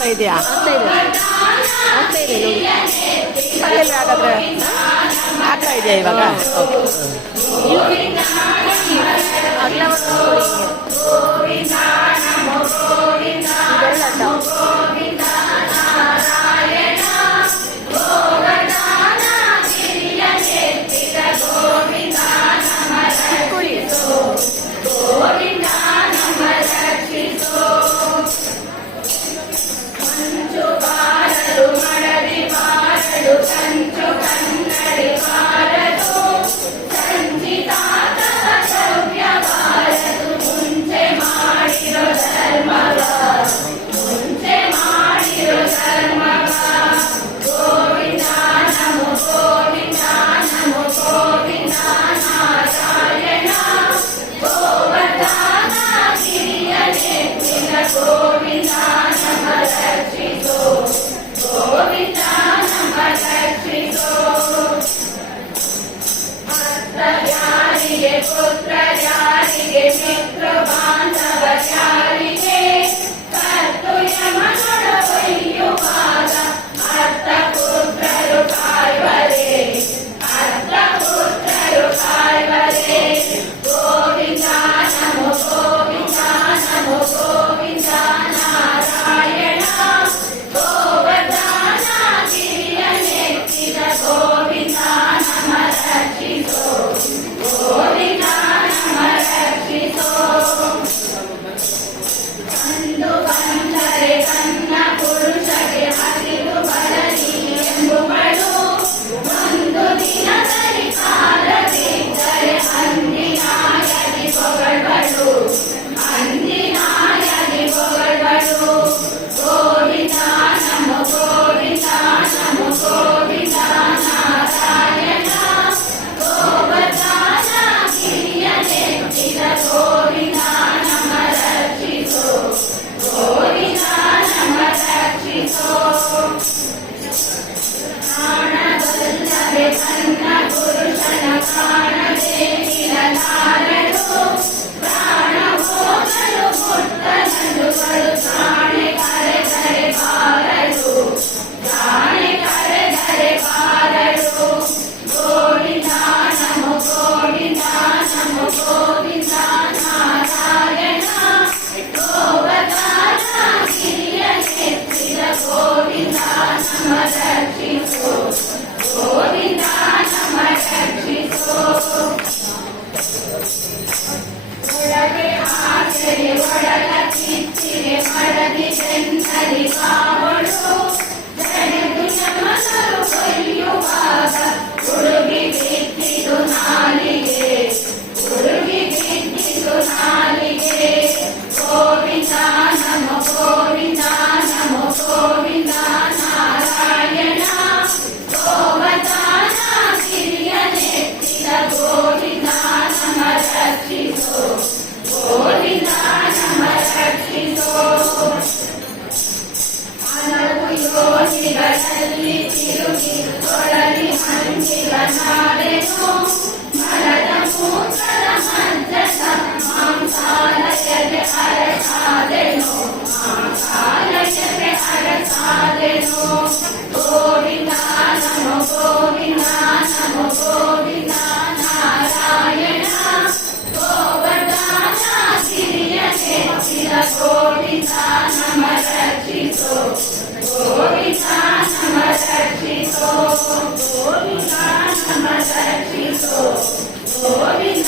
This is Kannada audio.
ಆಗ್ತಾ ಇದೆಯಾ? ಆಗ್ತಾ ಇದೆ ನೋಡಿ. ಅಲ್ಲೆಲ್ಲ ಹಾಗಾದ್ರೆ ಆಗ್ತಾ ಇದೆಯಾ ಇವಾಗ? ಪುತ್ರ ಯಾರಿಗೆ ಮಿತ್ರ ಬಾಂಧವ ಯಾರಿಗೆ ಕತ್ತು ಯಮನೊಡ ಒಯ್ಯುವಾಗ ಅರ್ಥ ಪುತ್ರರು ಕಾಯ್ವರೆ ಅರ್ಥ ಪುತ್ರರು ಕಾಯ್ವರೆ ಗೋವಿಂದ ನಮೋ ಗೋವಿಂದ ನಮೋ ಗೋವಿಂದ ನಾರಾಯಣ ಗೋವರ್ಧನ ಗಿರಿಯ ನೆತ್ತಿದ ಗೋವಿಂದ ನಮ ರಕ್ಷಿಸೋ ಗೋವಿಂದ ನಮ ರಕ್ಷಿಸೋ ಕಂಡು ಬಂದರೆ ಕನ್ನ ಪುರುಷಗೆ ಹಸಿರು ಬರಲಿ ಎಂಬುವಳು ಒಂದು ದಿನದಲ್ಲಿ ಕಾಲದಿದ್ದರೆ ಅಂದಿನಾಯಲಿ ಹೊಗಳಬಳು ಅಂದಿನಾಯಲಿ ಹೊಗಳಬಳು ಗೋವಿಂದ ನಮೋ ಗೋವಿಂದ ನಮೋ ಗೋವಿಂದ ನಾರಾಯಣ ಗೋವರ್ಧನ ಗಿರಿಯ ನೆತ್ತಿದ ಗೋವಿಂದ ನಮ ರಕ್ಷಿಸೋ ಗೋವಿಂದ ನಮ ರಕ್ಷಿಸೋ ಕಾಣಬಲ್ಲದೆ ತನ್ನ ಪುರುಷನ ಕಾಣದೆ ನಿರಲಾರಳು ಪ್ರಾಣ ಹೋಗಲು ಮುಟ್ಟನಡುಗಳು ಪ್ರಾಣೆ ಕರೆದರೆ ಬಾರಳು ಪ್ರಾಣೆ ಕರೆದರೆ ಬಾರಳು ಗೋವಿಂದ ನಮೋ ಗೋವಿಂದ ನಮೋ ಗೋವಿಂದ ನಾರಾಯಣ ಗೋವರ್ಧನ ಗಿರಿಯ ನೆತ್ತಿದ ಗೋವಿಂದ ನಮ ರಕ್ಷಿಸೋ ಗೋವಿಂದ ನಮ ರಕ್ಷಿಸೋ ಒಳಗೆ ಆಸರೆ ಒಳಗ ಕಿಚ್ಚಿಗೆ ಮಡದಿದೆಂದರಿ ಕಾವಳು ಜನೆದು ಯಮನರು ಕೊಯ್ಯುವಾಗ ಹುಡುಗಿ ಬಿದ್ದಿದು ನಾಲಿಗೆ ಹುಡುಗಿ ಬಿದ್ದಿದು ನಾಲಿಗೆ ಗೋವಿಂದ ನಮೋ ಗೋವಿಂದ ನಮೋ ಗೋವಿಂದ ನಾರಾಯಣ ಗೋವರ್ಧನ ಗಿರಿಯ ನೆತ್ತಿದ ಗೋವಿಂದ ನಮ ರಕ್ಷಿಸೋ ಗೋವಿಂದ ನಮ ರಕ್ಷಿಸೋ ಹಲವು ಯೋನಿಗಳಲ್ಲಿ ತಿರುಗಿ ತೊಳಲಿ ಹಂಚಿದ ನಾಡೆನು ಮರದ ಮೂತ್ರದ ಮಧ್ಯದ ಮಾಂಸಾಲಯಗೆ ಅರಸಾದೆನು ಮಾಂಸಾಲಯಗೆ ಅರಸಾದೆನು ಗೋವಿಂದ ನಮೋ ಗೋವಿಂದ ನಮೋ ಗೋವಿಂದ ನಾರಾಯಣ ಗೋವರ್ಧನ ಗಿರಿಯ ನೆತ್ತಿದ ಗೋವಿಂದ ನಮ ರಕ್ಷಿಸೋ ಗೋವಿಂದ ನಮ ರಕ್ಷಿಸೋ ಗೋವಿಂದ ನಮ ರಕ್ಷಿಸೋ ಗೋವಿಂದ